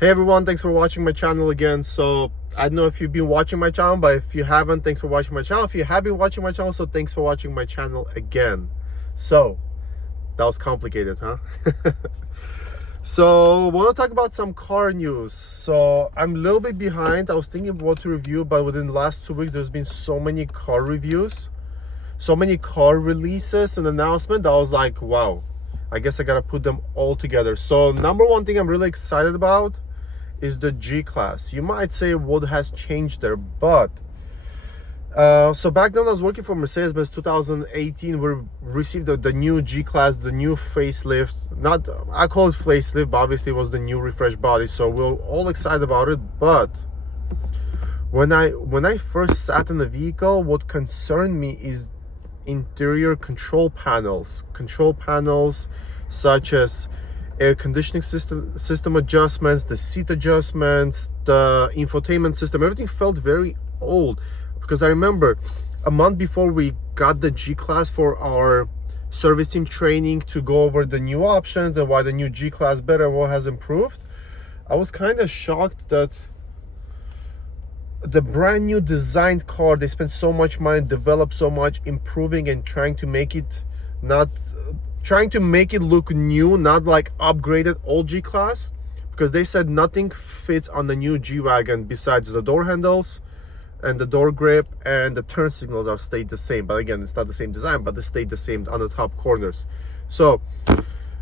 Hey everyone, thanks for watching my channel again. So I don't know if you've been watching my channel, but if you haven't, thanks for watching my channel. If you have been watching my channel, so thanks for watching my channel again. So that was complicated, huh? So I want to talk about some car news. So I'm a little bit behind. I was thinking of what to review, but within the last 2 weeks there's been so many car reviews, so many car releases and announcements. I was like, wow, I guess I gotta put them all together. So number one thing I'm really excited about is the G-Class. You might say what has changed there, but so back then I was working for Mercedes-Benz 2018. We received the new G-Class, the new facelift. Not, I call it facelift, but obviously it was the new refreshed body, so we're all excited about it. But when I first sat in the vehicle, what concerned me is interior control panels such as air conditioning system adjustments, the seat adjustments, the infotainment system. Everything felt very old, because I remember a month before we got the G-Class for our service team training to go over the new options and why the new G-Class better and what has improved. I was kind of shocked that the brand new designed car, they spent so much money, developed so much, improving and trying to make it look new, not like upgraded old G-Class, because they said nothing fits on the new G-Wagon besides the door handles and the door grip, and the turn signals are stayed the same. But again, it's not the same design, but they stayed the same on the top corners. So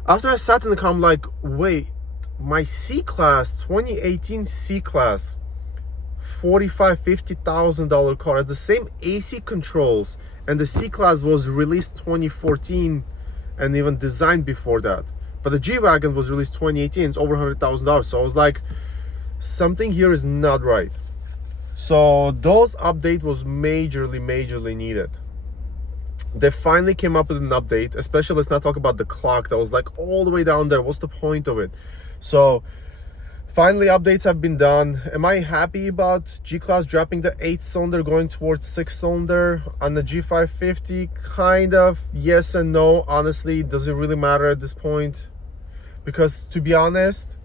after I sat in the car, I'm like, wait, my C-Class, 2018 C-Class, $45,000-$50,000 car has the same AC controls, and the C-Class was released 2014 and even designed before that, but the G-Wagon was released 2018. It's over $100,000. So I was like, something here is not right. So those update was majorly needed. They finally came up with an update, especially let's not talk about the clock that was like all the way down there. What's the point of it? So finally updates have been done. Am I happy about G-Class dropping the 8-cylinder going towards 6-cylinder on the G550? Kind of, yes and no. Honestly, does it really matter at this point? Because to be honest,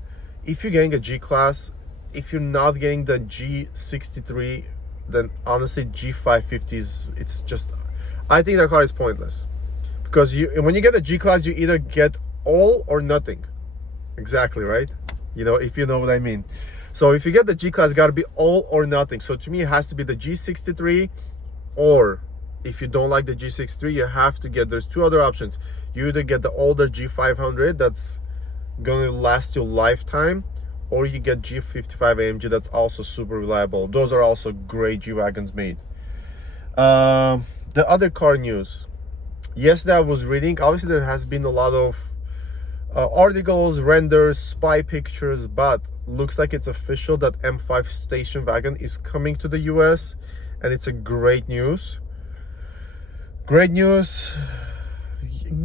if you're getting a G-Class, if you're not getting the G63, then honestly G550 is, it's just, I think that car is pointless. Because when you get a G-Class, you either get all or nothing. Exactly, right? You know, if you know what I mean. So if you get the G-Class, it's got to be all or nothing. So to me, it has to be the G63, or if you don't like the G63, you have to get, there's two other options. You either get the older G500 that's going to last your lifetime, or you get G55 AMG that's also super reliable. Those are also great G-Wagons made. The other car news. Yesterday I was reading, obviously there has been a lot of articles, renders, spy pictures, but looks like it's official that M5 station wagon is coming to the US, and it's a great news. Great news,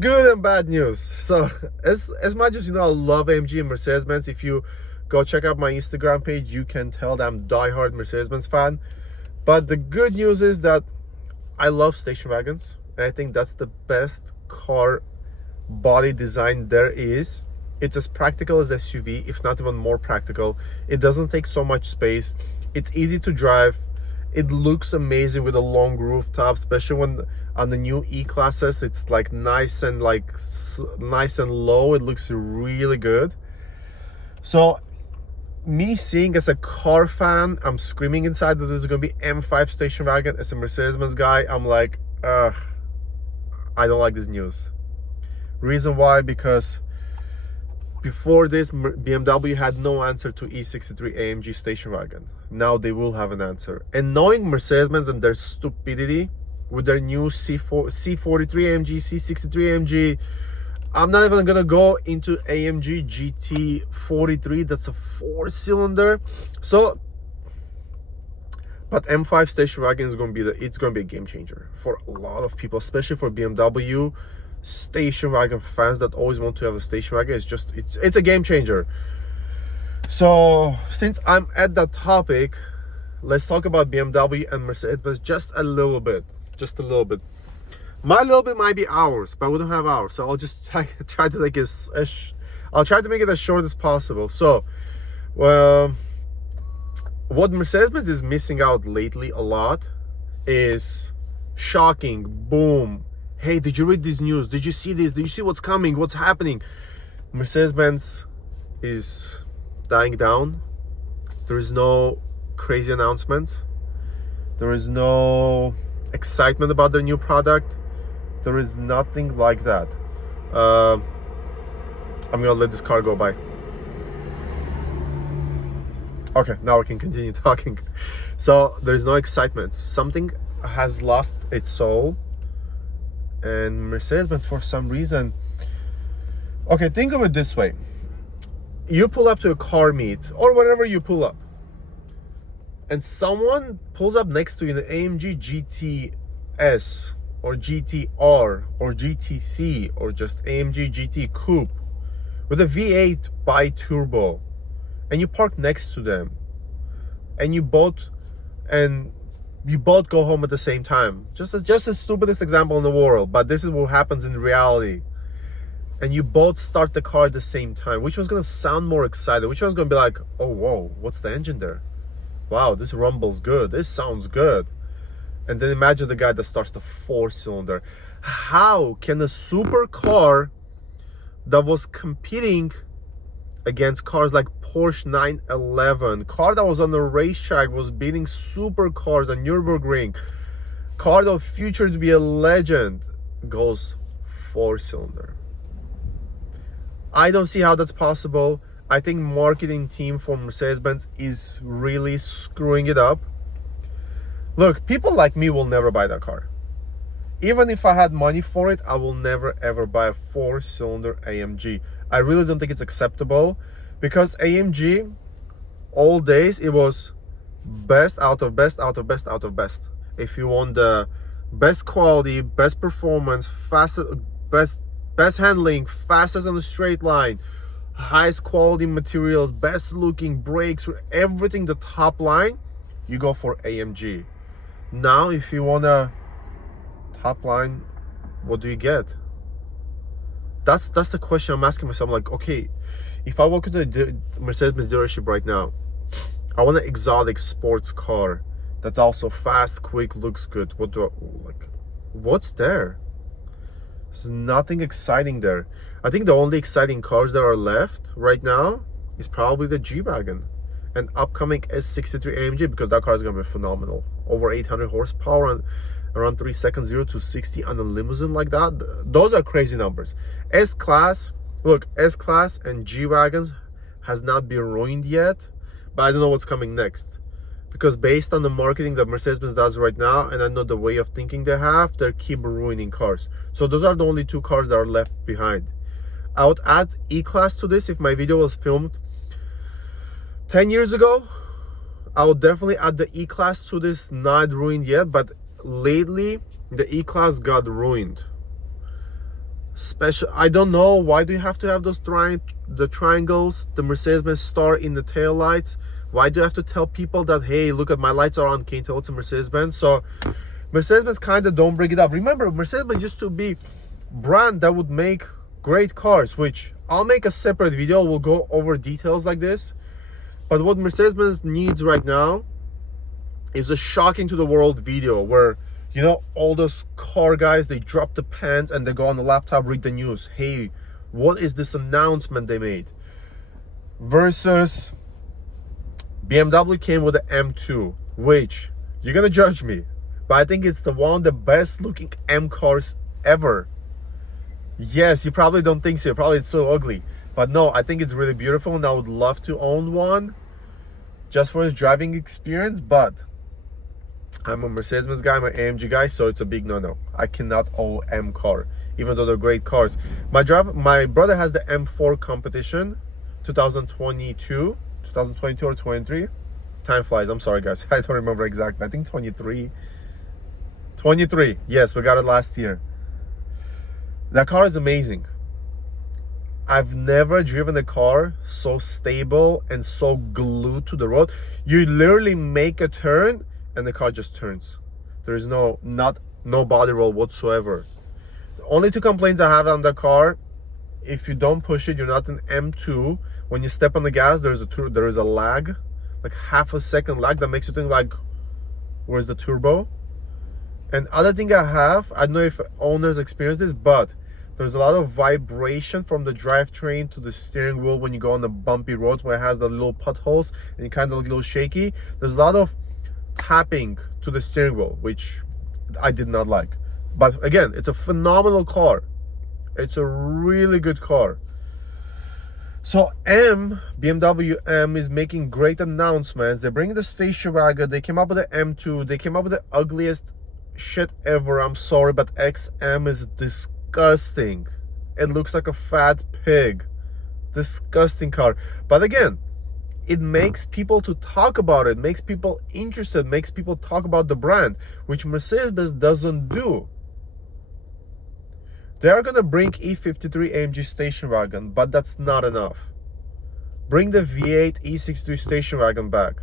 good and bad news. So as much as, you know, I love AMG and Mercedes-Benz, if you go check out my Instagram page, you can tell that I'm a diehard Mercedes-Benz fan. But the good news is that I love station wagons, and I think that's the best car body design there is. It's as practical as SUV, if not even more practical. It doesn't take so much space. It's easy to drive. It looks amazing with a long rooftop, especially when on the new E-classes it's like nice and low. It looks really good. So me seeing as a car fan, I'm screaming inside that there's going to be M5 station wagon. As a Mercedes-Benz guy, I'm like, I don't like this news. Reason why? Because before this, BMW had no answer to E63 AMG station wagon. Now they will have an answer. And knowing Mercedes-Benz and their stupidity with their new C43 AMG, C63 AMG, I'm not even gonna go into AMG GT43. That's a 4-cylinder. So, but M5 station wagon is gonna be it's gonna be a game changer for a lot of people, especially for BMW station wagon fans that always want to have a station wagon. It's a game changer. So since I'm at that topic, let's talk about BMW and Mercedes-Benz just a little bit. My little bit might be hours, but we don't have hours, so I'll just try to make it I'll try to make it as short as possible. So Well, what Mercedes-Benz is missing out lately a lot is shocking, boom, hey, did you read this news? Did you see this? Did you see what's coming? What's happening? Mercedes-Benz is dying down. There is no crazy announcements. There is no excitement about their new product. There is nothing like that. I'm gonna let this car go by. Okay, now we can continue talking. So there's no excitement. Something has lost its soul, and Mercedes-Benz, for some reason, okay, think of it this way. You pull up to a car meet or wherever you pull up, and someone pulls up next to you in an AMG GTS or GTR or GTC or just AMG GT Coupe with a V8 bi-turbo, and you park next to them, and you both go home at the same time. Just the stupidest example in the world, but this is what happens in reality. And you both start the car at the same time. Which one's gonna sound more excited? Which one's gonna be like, oh whoa, what's the engine there? Wow, this rumbles good. This sounds good. And then imagine the guy that starts the 4-cylinder. How can a supercar that was competing against cars like Porsche 911, car that was on the racetrack, was beating supercars on Nürburgring, car that future to be a legend, goes 4-cylinder? I don't see how that's possible. I think marketing team for Mercedes-Benz is really screwing it up. Look, people like me will never buy that car. Even if I had money for it, I will never ever buy a 4-cylinder AMG. I really don't think it's acceptable, because AMG, all days, it was best out of best out of best out of best. If you want the best quality, best performance, best handling, fastest on the straight line, highest quality materials, best looking brakes, everything, the top line, you go for AMG. Now, if you want a top line, what do you get? That's the question I'm asking myself. I'm like, okay, if I walk into the Mercedes-Benz dealership right now, I want an exotic sports car that's also fast, quick, looks good. What's there? There's nothing exciting there. I think the only exciting cars that are left right now is probably the G-Wagon and upcoming S63 AMG, because that car is going to be phenomenal. Over 800 horsepower and around 3 seconds 0 to 60 on a limousine like that. Those are crazy numbers. S-Class, look, S-Class and G-Wagons has not been ruined yet, but I don't know what's coming next. Because based on the marketing that Mercedes-Benz does right now, and I know the way of thinking they have, they keep ruining cars. So those are the only two cars that are left behind. I would add E-Class to this. If my video was filmed 10 years ago, I would definitely add the E-Class to this. Not ruined yet, but lately the E-Class got ruined. I don't know why do you have to have those triangles, the Mercedes-Benz star in the tail lights. Why do you have to tell people that, hey, look at my lights are on, can't tell it's a Mercedes-Benz? So Mercedes-Benz kind of don't bring it up. Remember, Mercedes-Benz used to be brand that would make great cars, which I'll make a separate video. We'll go over details like this. But what Mercedes-Benz needs right now is a shocking to the world video where, you know, all those car guys, they drop the pants and they go on the laptop, read the news. Hey, what is this announcement they made? Versus BMW came with the M2, which you're gonna judge me, but I think it's one of the best looking M cars ever. Yes, you probably don't think so. Probably it's so ugly, but no, I think it's really beautiful, and I would love to own one just for its driving experience. But I'm a Mercedes-Benz guy, I'm an AMG guy, so it's a big no-no. I cannot own M car, even though they're great cars. My brother has the M4 competition, 2022 or 23. Time flies. I'm sorry, guys. I don't remember exactly. I think 23. Yes, we got it last year. That car is amazing. I've never driven a car so stable and so glued to the road. You literally make a turn and the car just turns. There is no body roll whatsoever. The only two complaints I have on the car: if you don't push it, you're not an M2, when you step on the gas, there is a lag, like half a second lag that makes you think like, where's the turbo? And other thing I don't know if owners experience this, but there's a lot of vibration from the drivetrain to the steering wheel when you go on the bumpy roads where it has the little potholes and you kind of look a little shaky. There's a lot of tapping to the steering wheel, which I did not like. But again, it's a phenomenal car. It's a really good car. So BMW M is making great announcements. They're bringing the station wagon. They came up with the M2. They came up with the ugliest shit ever. I'm sorry, but XM is disgusting. It looks like a fat pig. Disgusting car. But again, it makes people to talk about it, makes people interested, makes people talk about the brand, which Mercedes-Benz doesn't do. They are gonna bring E53 AMG station wagon, but that's not enough. Bring the V8 E63 station wagon back,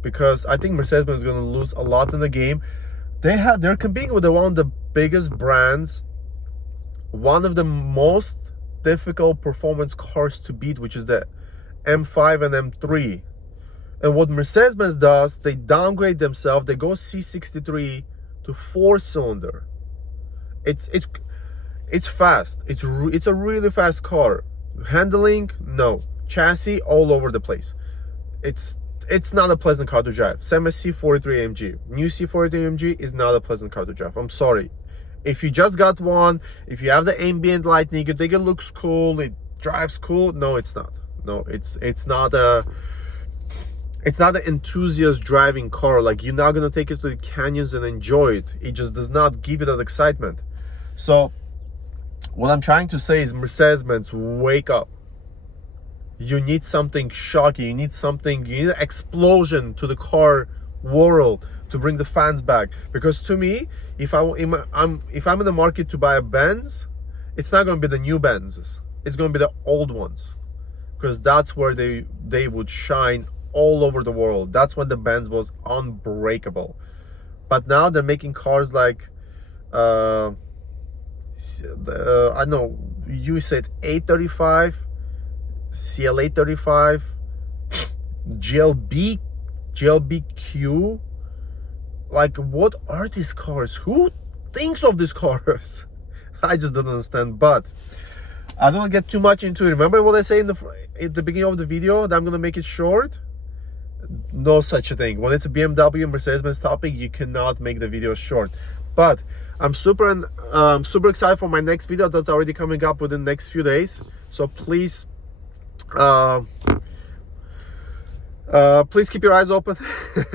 because I think Mercedes-Benz is gonna lose a lot in the game. They're competing with one of the biggest brands, one of the most difficult performance cars to beat, which is the M5 and M3. And what Mercedes-Benz does, they downgrade themselves. They go C63 to 4-cylinder. It's fast. It's a really fast car. Handling, no. Chassis all over the place. It's not a pleasant car to drive. Same as C43 AMG. New C43 AMG is not a pleasant car to drive. I'm sorry. If you just got one, if you have the ambient lighting, you think it looks cool, it drives cool. No, it's not. No, it's not an enthusiast driving car. Like, you're not gonna take it to the canyons and enjoy it. It just does not give you that excitement. So what I'm trying to say is, Mercedes-Benz, wake up. You need something shocking. You need an explosion to the car world to bring the fans back. Because to me, if I'm in the market to buy a Benz, it's not going to be the new Benzes. It's going to be the old ones, because that's where they would shine all over the world. That's when the Benz was unbreakable. But now they're making cars like I know you said 835, CL835, GLBQ. Like, what are these cars? Who thinks of these cars? I just don't understand. But I don't get too much into it. Remember what I say at the beginning of the video, that I'm gonna make it short? No such a thing. When it's a BMW Mercedes-Benz topic, you cannot make the video short. But I'm super excited for my next video that's already coming up within the next few days. So please please keep your eyes open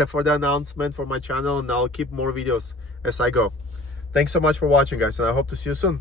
for the announcement for my channel, and I'll keep more videos as I go. Thanks so much for watching, guys, and I hope to see you soon.